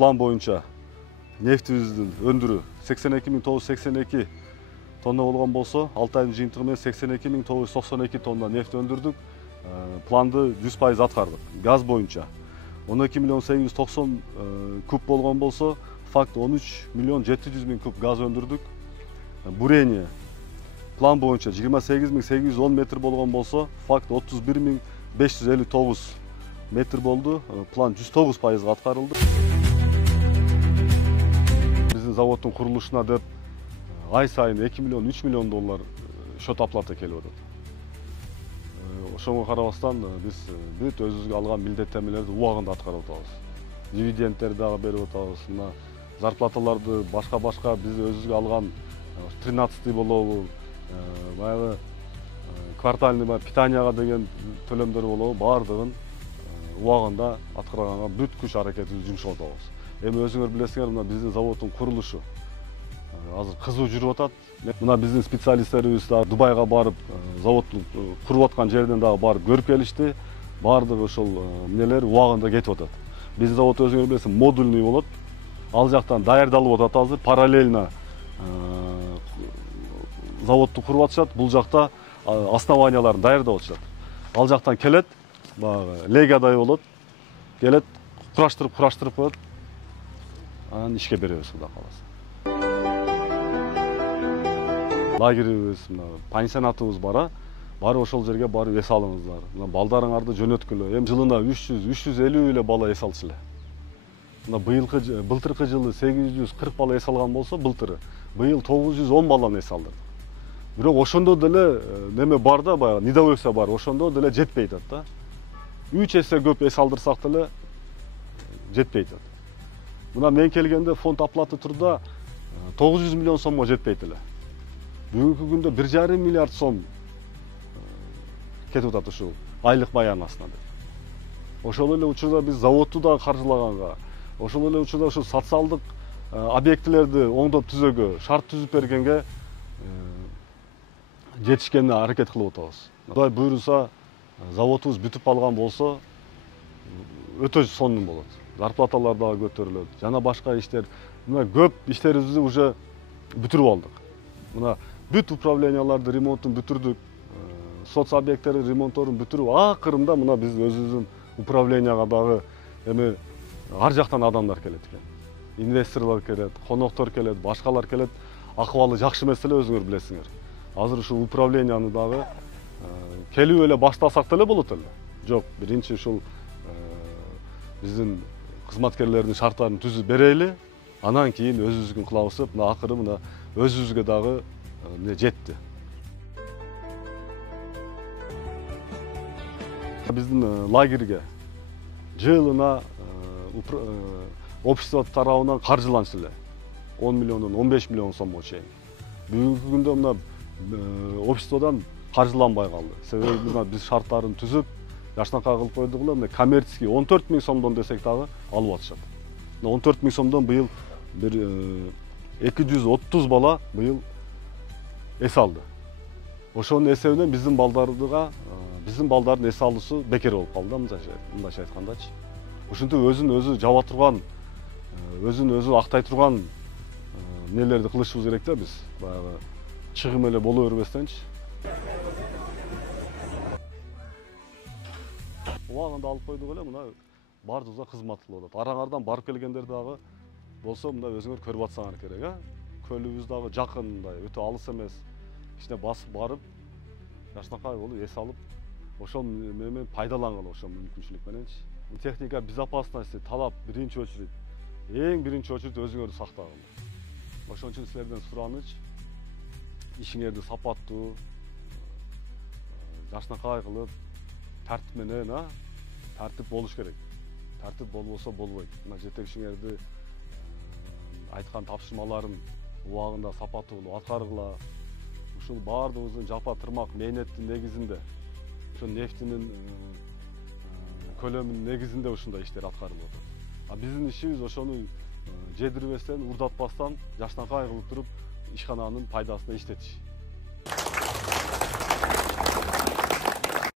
план боюнча нефтибиздин өндүрүү 82.982 тонна болгон болсо, 6 айдын жыйынтыгы менен 82.992 тонна нефт өндүрдүк. Планды 100% аткардык. Газ боюнча 12.890 куб болгон болсо, факт 13.700.000 куб газ өндүрдүк. Бурение план боюнча 28.810 метр болгон болсо, факт 31.559 метр болду. План 109% аткарылды. Биздин заводдун курулушуна деп ай сайын 2 миллион 3 миллион доллар счет оплата келип атат. Ошого карабастан биз бүт өзүбүзгө алган милдеттенмелерди убагында аткарып атабыз. Дивидендтерди дагы берип атабыз. Мына зарплаталарды башка биз өзүбүзгө алган 13 болобу, баягы квартальный питанияга деген төлөмдөр болобу, баардыгын убагында аткарганга бүт күч аракетибизди жумшап атабыз. Эми өзүңөр билесиңер, мына биздин заводдун курулушу азыр кызуу жүрүп атат. Мына биздин специалисттерибиз Дубайга барып, заводду куруп аткан жерден дагы барып көрүп келишти. Баардыгы ошол эмнелер убагында кетип атат. Биздин завод өзүңөр билесиң, модульный болот. Ал жактан даярдалып атат азыр, параллельно заводду куруп атышат. Бул жакта основанияларын даярдап атышат. Ал жактан келет, баягы легадай болот. Келет, кураштырып коет. Анан ишке беребиз, Кудай кааласа. Лагерибиз, пансионатыбыз бар. Барып ошол жерге барып эс алыңыздар. Балдарыңарды жөнөткүлө. Эми жылына 300-350 эле бала эс алчу эле. Былтыркы жылы 840 бала эс алган болсо, быйыл 910 баланы эс алдырдык. Бирок ошондо деле неме бар да, баягы недовольство бар. Ошондо деле жетпей атат да. 3 эсе көп эс алдырсак деле жетпей атат. Мына мен келгенде фонд оплаты турда 900 миллион сомго жетпейт эле. Бүгүнкү күндө 1,5 миллиард сом кетип атат ушул айлык баянасына деп. Ошол эле учурда биз заводду да каржылаганга, ошол эле учурда ушу социалдык объектилерди оңдоп түзөгө, шарт түзүп бергенге жетишкенине аракет кылып атабыз. Кудай буйруса, заводубуз бүтүп калган болсо, өтө сонун болот. Зарплаталар дагы көтөрүлөт. Жана башка иштер, мына көп иштерибизди уже бүтүрүп алдык. Мына бүт управленияларды ремонтун бүтүрдүк. Соц объекттердин ремонтторун бүтүрүп, акырында мына биз өзүбүздүн управленияга дагы эми ар жактан адамдар келет экен. Инвесторлор келет, коноктор келет, башкалар келет. Акыбалы жакшы эмес эле, өзүңөр билесиңер. Азыр ушул управленияны дагы келип эле баштасак деле болот эле. Жок, биринчи ушул биздин кызматкерлердин шарттарын түзүп берели, анан кийин өзүбүздүн кылабыз деп, мына акыры мына өзүбүзгө дагы жетти. Биздин лагерге жылына общество тарабынан каржыланчу эле 10 миллиондон 15 миллион сомго чейин. Бүгүнкү күндө мына обществодан каржыланбай калды. Себеби мына биз шарттарын түзүп, жашнакай кылып койдук эле, мына коммерческий 14 000 сомдон десек дагы алып атышат. 14 000 сомдон быйыл бир 230 бала быйыл эс алды. Ошонун эсебинен биздин балдардын эс алуусу бекер болуп калды, мындайча айткандачы. Ушинтип өзүн өзү жаба турган, өзүн өзү актай турган нелерди кылышыбыз керек да биз. Баягы чыгым эле боло бербестенчи. Убагында алып койдук эле, мына баардыгыбызга кызмат кылып атат. Араңардан барып келгендер дагы болсо, мында өзүңөр көрүп атсаңар керек, Көлүбүз дагы жакын, мындай өтө алыс эмес. Кичине басып барып, жашнакай болуп эс алып, ошол менен пайдалангыла, ошол мүмкүнчүлүк мененчи. Техника безопасности талап эң биринчи очередь өзүңөрдү сактагыла. Ошон үчүн силерден сураныч, ишиңерди сапаттуу, жашнакай кылып, тартип менен, тартип болуш керек. Тартип болбосо болбойт. Мына жетекчиңерди айткан тапшырмаларын убагында сапаттуу кылып аткаргыла. Ушул баардыгыбыздын жапа тырмак мээнеттин негизинде, ошо нефтинин көлөмүнүн негизинде ушундай иштер аткарылып атат. Биздин ишибиз ошону жедирбестен, урдатпастан, жашнакай кылып туруп ишкананын пайдасына иштетиш.